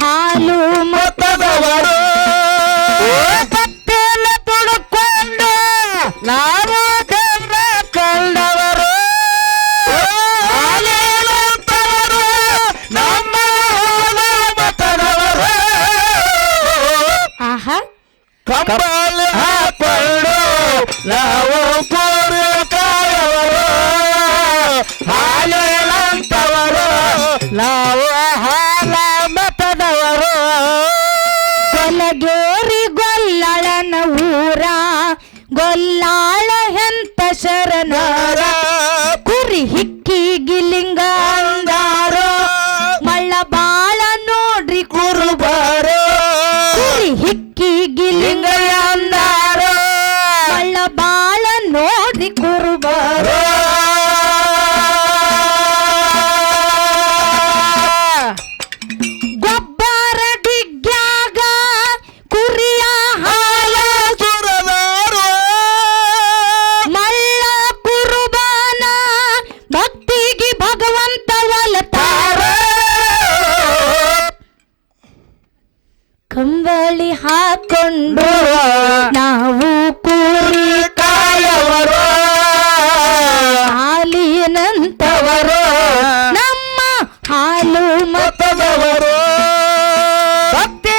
ಹಾಲು ಮತದವರು ಪತ್ತೇನ ತುಡುಕೊಂಡು ನಾವು ದೇವ್ರ ಕಂಡವರು ಹಾಲೇನಂತವರು ನಮ್ಮ ಹಾಲು ಮತದವರು ಆಹಾ ಕಂಬಳಿ ಹಾಕೊಂಡು ನಾವು ಪೂರ್ವಕಾಯವರು ಹಾಲೇನಂತವರು ನಾವು ಹಾಲ ಮತದವರು ಗೊಲಗೇರಿ ಗೊಲ್ಲಳನ ಊರ ಗೊಲ್ಲಾಳ ಎಂತ ಶರಣರ ಕುರಿ ಹಿಕ್ಕಿ ಗಿಲಿಂಗ ಅಂದಾರೋ ಮಳ್ಳ ಬಾಳ ನೋಡ್ರಿ ಕುರುಬಾರೋ ಕುರಿ ಹಿಕ್ಕಿ ಗಿಲಿಂಗ ಅಂದಾರೋ ಮಳ್ಳ ಬಾಳ ನೋಡ್ರಿ ಕುರುಬಾರೋ ಗೊಬ್ಬರ ಡಿಗ್ಗ್ಯಾಗ ಕುರಿಯ ಹಾಲ ಸುರದಾರು ಮಳ್ಳ ಕುರುಬಾನ ಭಕ್ತಿಗೆ ಭಗವಂತ ಒಲತಾರ ಕಂಬಳಿ ಹಾಕೊಂಡು ನಾವು ಕುರಿ ಕಾಯವರು ಹಾಲಿನಂತವರು ನಮ್ಮ ಹಾಲು ಮತದವರು ಭಕ್ತಿ